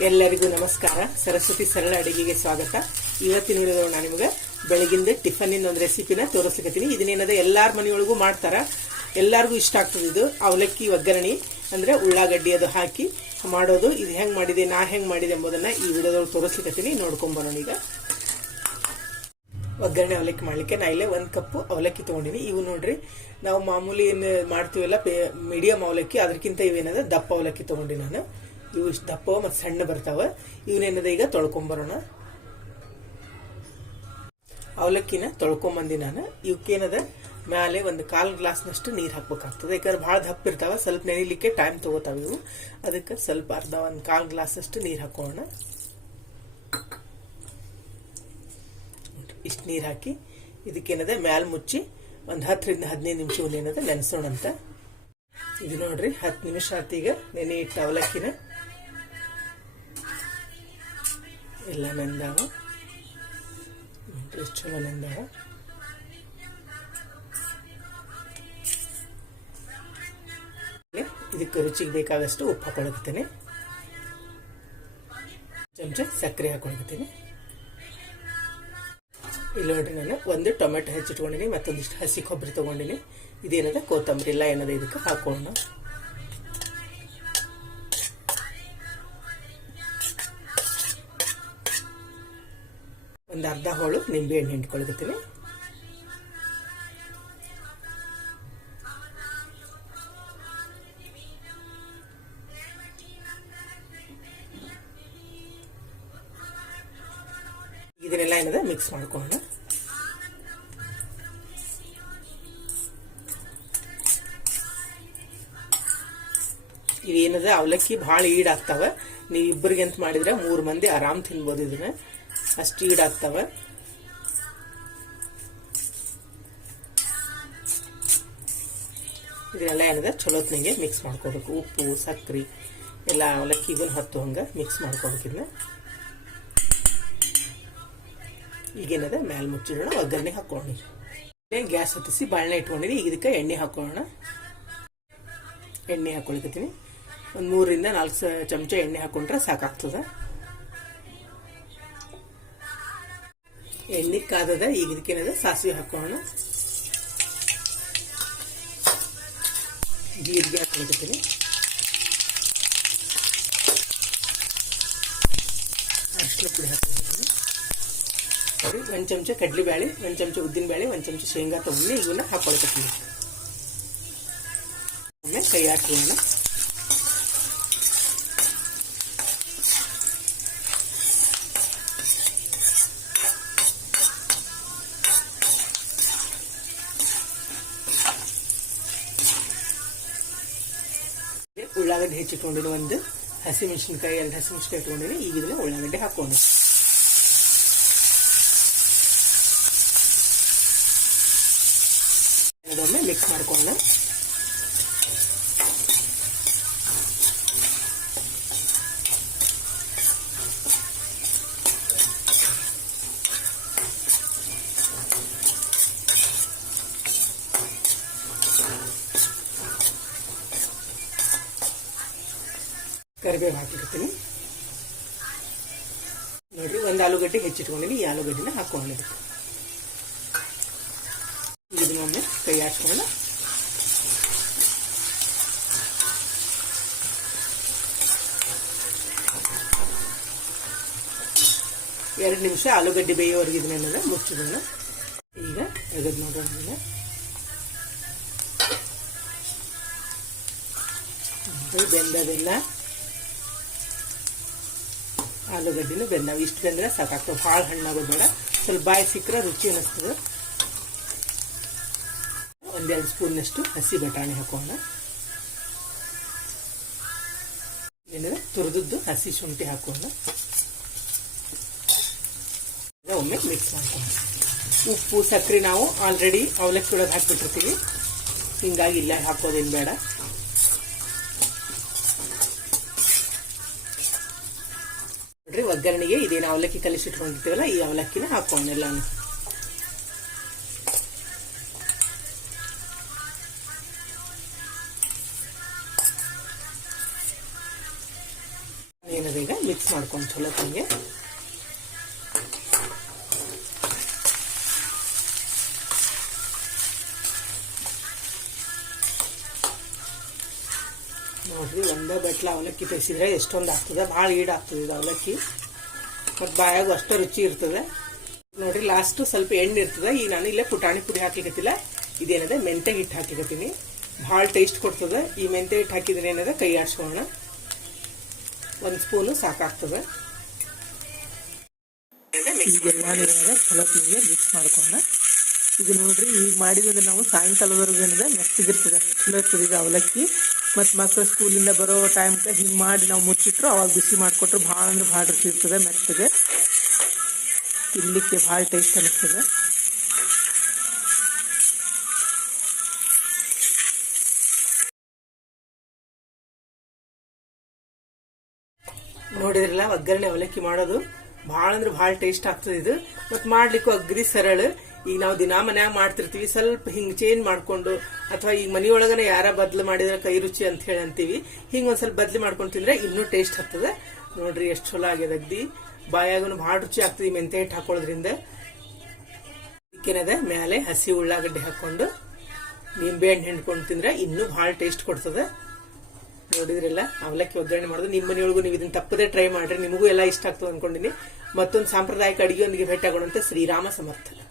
ಎಲ್ಲರಿಗೂ ನಮಸ್ಕಾರ. ಸರಸ್ವತಿ ಸರಳ ಅಡಿಗೆಗೆ ಸ್ವಾಗತ. ಇವತ್ತಿನ ವಿಡಿಯೋದಾಗ ನಾನು ನಿಮಗೆ ಬೆಳಗಿಂದ ಟಿಫನ್ನಿಂದ ಒಂದು ರೆಸಿಪಿನ ತೋರಿಸ್ಲಿಕತ್ತೀನಿ. ಇದನ್ನೇನದ ಎಲ್ಲಾರ ಮನೆಯೊಳಗೂ ಮಾಡ್ತಾರ. ಎಲ್ಲಾರಿಗೂ ಇಷ್ಟ ಆಗ್ತದೆ ಇದು. ಅವಲಕ್ಕಿ, ಒಗ್ಗರಣೆ, ಅಂದ್ರೆ ಉಳ್ಳಾಗಡ್ಡಿ ಅದು ಹಾಕಿ ಮಾಡೋದು. ಇದು ಹೆಂಗ್ ಮಾಡಿದೆ, ನಾ ಹೆಂಗ್ ಮಾಡಿದೆ ಎಂಬುದನ್ನ ಈ ವಿಡಿಯೋದೊಳಗೆ ನೋಡ್ಕೊಂಡ್ ಬರೋಣ ಈಗ. ಒಗ್ಗರಣೆ ಅವಲಕ್ಕಿ ಮಾಡ್ಲಿಕ್ಕೆ ನಾ ಇಲ್ಲೇ ಒಂದ್ ಕಪ್ ಅವಲಕ್ಕಿ ತಗೊಂಡಿನಿ. ಇವು ನೋಡ್ರಿ, ನಾವು ಮಾಮೂಲಿ ಏನ್ ಮಾಡ್ತೀವಲ್ಲ ಮೀಡಿಯಂ ಅವಲಕ್ಕಿ. ಅದಕ್ಕಿಂತ ಇವೇನದ ದಪ್ಪ ಅವಲಕ್ಕಿ ತಗೊಂಡಿ ನಾನು. ಇವು ಇಷ್ಟು ದಪ್ಪ ಮತ್ತೆ ಸಣ್ಣ ಬರ್ತಾವ. ಇವನೇನದ ಈಗ ತೊಳ್ಕೊಂಬರೋಣ. ಅವಲಕ್ಕಿನ ತೊಳ್ಕೊಂಬಂದಿ ನಾನು. ಇವಕ್ಕೇನದ ಮ್ಯಾಲೆ ಒಂದು ಕಾಲ್ ಗ್ಲಾಸ್ನಷ್ಟು ನೀರು ಹಾಕ್ಬೇಕಾಗ್ತದೆ. ಯಾಕಂದ್ರೆ ಭಾಳ ದಪ್ಪ ಇರ್ತಾವ, ಸ್ವಲ್ಪ ನೆನಿಲಿಕ್ಕೆ ಟೈಮ್ ತಗೋತಾವ ಇವು. ಅದಕ್ಕೆ ಸ್ವಲ್ಪ ಅರ್ಧ ಒಂದು ಕಾಲ್ ಗ್ಲಾಸ್ನಷ್ಟು ನೀರು ಹಾಕೋಣ. ಇಷ್ಟು ನೀರು ಹಾಕಿ ಇದಕ್ಕೇನದ? ಮ್ಯಾಲ್ ಮುಚ್ಚಿ ಒಂದು ಹತ್ತರಿಂದ ಹದಿನೈದು ನಿಮಿಷ ಏನದ ನೆನೆಸೋಣ ಅಂತ ಇದು ನೋಡ್ರಿ, ಹತ್ತು ನಿಮಿಷ ಆತೀಗ ನೆನೆ ಇಟ್ಟ ಅವಲಕ್ಕಿನ. ಎಲ್ಲ ನೆಂದಾವ? ಇಂಟ್ರೆಸ್ಟ್ ಎಷ್ಟು ಚಲೋ ನೆಂದಾವ? ಇದಕ್ಕೆ ರುಚಿಗೆ ಬೇಕಾದಷ್ಟು ಉಪ್ಪು ಹಾಕೊಳಕತ್ತೇನೆ ಚಮಚ ಸಕ್ಕರೆ ಹಾಕೊಳಕತ್ತೀನಿ ಇಲ್ಲಿ ನೋಡ್ರಿ ನಾನು ಒಂದು ಟೊಮೆಟೊ ಹೆಚ್ಚಿಟ್ಕೊಂಡಿನಿ, ಮತ್ತೊಂದಿಷ್ಟು ಹಸಿ ಕೊಬ್ಬರಿ ತಗೊಂಡಿನಿ. ಇದೇನದ? ಕೊತ್ತಂಬರಿ, ಇಲ್ಲ, ಏನದ? ಇದಕ್ಕೆ ಹಾಕೋಣ. ಒಂದು ಅರ್ಧ ಹೋಳು ನಿಂಬೆ ಹಣ್ಣು ಹಿಂಡ್ಕೊಳ್ತೀನಿ ಇದನ್ನೆಲ್ಲ ಏನದ? ಮಿಕ್ಸ್ ಮಾಡ್ಕೊಂಡು. ಇವೇನದ? ಅವಲಕ್ಕಿ ಭಾಳ ಈಡಾಗ್ತಾವ. ನೀವು ಇಬ್ಬರಿಗೆ ಅಂತ ಮಾಡಿದ್ರೆ ಮೂರು ಮಂದಿ ಆರಾಮ್ ತಿನ್ಬೋದು ಇದನ್ನ. ಅಷ್ಟು ಈಡಾಗ್ತವೆ ಇದನ್ನೆಲ್ಲ ಏನಿದೆ? ಚಲೋತ್ನಿಗೆ ಮಿಕ್ಸ್ ಮಾಡ್ಕೋಬೇಕು. ಉಪ್ಪು ಸಕ್ಕರೆ ಎಲ್ಲ ಅವಲಕ್ಕಿಗೂ ಹತ್ತು ಹಂಗೆ ಮಿಕ್ಸ್ ಮಾಡ್ಕೊಬೇಕಿದ್ನ ಈಗೇನಿದೆ ಮ್ಯಾಲ್ ಮುಚ್ಚಿಡೋಣ. ಒಗ್ಗರಣೆ ಹಾಕೊಳ್ಳಿ ಗ್ಯಾಸ್ ಹತ್ತಿಸಿ ಬಾಳೆಣ್ಣೆ ಇಟ್ಕೊಂಡಿನಿ ಈಗ ಇದಕ್ಕೆ ಎಣ್ಣೆ ಹಾಕೊಳ್ಳೋಣ ಎಣ್ಣೆ ಹಾಕೊಳಿಕತ್ತೀನಿ ಒಂದು ಮೂರರಿಂದ ನಾಲ್ಕು ಚಮಚ ಎಣ್ಣೆ ಹಾಕೊಂಡ್ರೆ ಸಾಕಾಗ್ತದ. ಎಣ್ಣೆ ಕಾದದ, ಈಗ ಇದಕ್ಕೇನದ? ಸಾಸಿವೆ ಹಾಕೋಣ. ಜೀರಿಗೆ ಹಾಕೊಂಡಿರ್ತೀನಿ. ಅರಿಶಿನ ಪುಡಿ ಹಾಕೊಳಿಕತ್ತೀನಿ ಒಂದು ಚಮಚ ಕಡ್ಲಿ ಬೇಳೆ ಒಂದು ಚಮಚ ಉದ್ದಿನ ಬೇಳೆ ಒಂದು ಚಮಚ ಶೇಂಗಾ ತಗೊಂಡು ಇವನ್ನ ಹಾಕೊಳ್ತೀನಿ ಒಮ್ಮೆ ಕೈ ಹಾಕೋಣ ಉಳ್ಳಾಗಡ್ಡೆ ಹೆಚ್ಚಿಟ್ಕೊಂಡಿನಿ ಒಂದು ಹಸಿ ಮೆಣಸಿನ್ಕಾಯಿ ಎರಡು ಹಸಿ ಮೆಣಸಿನ್ಕಾಯಿ ಇಟ್ಕೊಂಡಿನಿ ಈಗ ಇದನ್ನ ಉಳ್ಳಾಗಡ್ಡೆ ಹಾಕೋಣ ಅದೊಮ್ಮೆ ಮಿಕ್ಸ್ ಮಾಡ್ಕೊಳ್ಳೋಣ. ಕರಿಬೇವು ಹಾಕಿರ್ತೀನಿ. ನೋಡ್ರಿ, ಒಂದು ಆಲೂಗಡ್ಡೆ ಹೆಚ್ಚಿಟ್ಕೊಂಡಿನಿ, ಈ ಆಲೂಗಡ್ಡೆನ ಹಾಕೊಳ್ಳೋಣ ಇದನ್ನೊಮ್ಮೆ ಕೈ ಹಾಕೋಣ ಎರಡು ನಿಮಿಷ ಆಲೂಗಡ್ಡೆ ಬೇಯೋವರೆಗೆ ಇದನ್ನೆಲ್ಲ ಮುಚ್ಚಿಡೋಣ ಈಗ ತೆಗೆದು ನೋಡೋಣ ಬೆಂದದೆಲ್ಲ ಆಲೂಗಡ್ಡಿನೂ ಬೆಂದಾವ ಇಷ್ಟು ಬೆಂದ್ರೆ ಸಾಕಾಗ್ತವೆ ಭಾಳ ಹಣ್ಣಾಗೋದು ಬೇಡ. ಸ್ವಲ್ಪ ಬಾಯಿ ಸಿಕ್ಕರೆ ರುಚಿ ಅನ್ನಿಸ್ತದೆ. ಒಂದೆರಡು ಸ್ಪೂನ್ನಷ್ಟು ಹಸಿ ಬಟಾಣಿ ಹಾಕೋಣ. ಏನಂದ್ರೆ ತುರಿದದ್ದು ಹಸಿ ಶುಂಠಿ ಹಾಕೋಣ. ಒಮ್ಮೆ ಮಿಕ್ಸ್ ಮಾಡ್ಕೊಂಡು ಉಪ್ಪು, ಸಕ್ಕರೆ ನಾವು ಆಲ್ರೆಡಿ ಅವಲಕ್ಕಿ ಒಳಗೆ ಹಾಕಿಬಿಟ್ಟಿರ್ತೀವಿ. ಹಿಂಗಾಗಿ ಇಲ್ಲ ಹಾಕೋದೇನು ಬೇಡ. ನೋಡ್ರಿ ಒಗ್ಗರಣೆಗೆ ಇದೇನು ಅವಲಕ್ಕಿ ಕಲಿಸಿಟ್ಕೊಂಡಿರ್ತೀವಲ್ಲ, ಈ ಅವಲಕ್ಕಿನ ಹಾಕೋಣ ಎಲ್ಲಾನು. ಏನದ ಈಗ ಮಿಕ್ಸ್ ಮಾಡ್ಕೊಂಡು ಚಲೋ ತಂಗೆ ನೋಡ್ರಿ ಒಂದೇ ಬೆಟ್ಲ ಅವಲಕ್ಕಿ ಬೇಯಿಸಿದ್ರೆ ಎಷ್ಟೊಂದು ಆಗ್ತದೆ. ಭಾಳ ಈಡಾಗ್ತದೆ ಇದು ಅವಲಕ್ಕಿ. ಮತ್ತು ಬಾಯಾಗ ಅಷ್ಟೇ ರುಚಿ ಇರ್ತದೆ. ನೋಡ್ರಿ ಲಾಸ್ಟ್ ಸ್ವಲ್ಪ ಎಣ್ಣೆ ಇರ್ತದೆ. ಈಗ ನಾನು ಇಲ್ಲೇ ಪುಟಾಣಿ ಪುಡಿ ಹಾಕ್ಲಿಕತ್ತಿಲ್ಲ. ಇದೇನದ ಮೆಂತೆ ಹಿಟ್ಟು ಹಾಕ್ಲಿಕತ್ತೀನಿ. ಭಾಳ ಟೇಸ್ಟ್ ಕೊಡ್ತದೆ. ಈ ಮೆಂತೆ ಹಿಟ್ಟು ಹಾಕಿದ್ರೆ ಏನದ ಕೈ ಆಡ್ಸ್ಕೋಣ ಒಂದು ಸ್ಪೂನು ಸಾಕಾಗ್ತದೆ. ಈಗೆಲ್ಲ ಮಿಕ್ಸ್ ಮಾಡ್ಕೊಂಡ ಇದು ನೋಡ್ರಿ ಈಗ ಮಾಡಿದ್ರೆ ನಾವು ಸಾಯಂಕಾಲದವರೆಗೂ ಏನಿದೆ ಮೆತ್ತಗಿರ್ತದೆ ಚಲೋ ಇರ್ತದೆ ಇದು ಅವಲಕ್ಕಿ. ಮತ್ತು ಮಕ್ಕಳು ಸ್ಕೂಲಿಂದ ಬರೋ ಟೈಮ್ಗೆ ಹಿಂಗೆ ಮಾಡಿ ನಾವು ಮುಚ್ಚಿಟ್ರು, ಅವಾಗ ಬಿಸಿ ಮಾಡಿಕೊಟ್ರು. ಭಾಳ ಅಂದ್ರೆ ಭಾಳ ರುಚಿ ಇರ್ತದೆ, ಮೆತ್ತಗೆ. ತಿನ್ನಲಿಕ್ಕೆ ಭಾಳ ಟೇಸ್ಟ್ ಅನಿಸ್ತದೆ. ನೋಡಿದ್ರಲ್ಲ, ಒಗ್ಗರಣೆ ಅವಲಕ್ಕಿ ಮಾಡೋದು. ಭಾಳ ಅಂದ್ರೆ ಭಾಳ ಟೇಸ್ಟ್ ಆಗ್ತದೆ ಇದು. ಮತ್ತು ಮಾಡ್ಲಿಕ್ಕೂ ಅಗ್ರಿ ಸರಳ. ಈಗ ನಾವು ದಿನಾ ಮನ್ಯಾಗ ಮಾಡ್ತಿರ್ತೀವಿ, ಸ್ವಲ್ಪ ಹಿಂಗ್ ಚೇಂಜ್ ಮಾಡ್ಕೊಂಡು, ಅಥವಾ ಈಗ ಮನೆಯೊಳಗನೆ ಯಾರ ಬದ್ಲು ಮಾಡಿದ್ರೆ ಕೈ ರುಚಿ ಅಂತ ಹೇಳಿ ಅಂತೀವಿ. ಹಿಂಗ್ ಒಂದ್ ಸ್ವಲ್ಪ ಬದ್ಲಿ ಮಾಡ್ಕೊಂಡು ತಿಂದ್ರೆ ಇನ್ನೂ ಟೇಸ್ಟ್ ಆಗ್ತದೆ ನೋಡ್ರಿ ಎಷ್ಟು ಚಲೋ ಆಗ್ಯದ ಅಗ್ದಿ. ಬಾಯಾಗೂ ಭಾಳ ರುಚಿ ಆಗ್ತದೆ ಮೆಂತೆ ಹಿಟ್ಟು ಹಾಕೊಳ್ಳೋದ್ರಿಂದ ಇದಕ್ಕೇನದ ಮೇಲೆ ಹಸಿ ಉಳ್ಳಾಗಡ್ಡೆ ಹಾಕೊಂಡು ನಿಂಬೆ ಹಣ್ಣು ಹಿಂಡ್ಕೊಂಡು ತಿಂದ್ರೆ ಇನ್ನೂ ಭಾಳ ಟೇಸ್ಟ್ ಕೊಡ್ತದೆ. ನೋಡಿದ್ರಲ್ಲ? ಅವಲಕ್ಕಿ ಒಗ್ಗರಣೆ ಮಾಡೋದು. ನಿಮ್ಮ ಮನೆಯೊಳಗೂ ನೀವು ಇದನ್ನ ತಪ್ಪದೇ ಟ್ರೈ ಮಾಡ್ರಿ. ನಿಮಗೂ ಎಲ್ಲ ಇಷ್ಟ ಆಗ್ತದೆ ಅನ್ಕೊಂಡಿನಿ. ಮತ್ತೊಂದು ಸಾಂಪ್ರದಾಯಿಕ ಅಡಿಗೆಯೊಂದಿಗೆ ಭೇಟಿ ಆಗೋಣಂತೆ ಶ್ರೀರಾಮ ಸಮರ್ಥ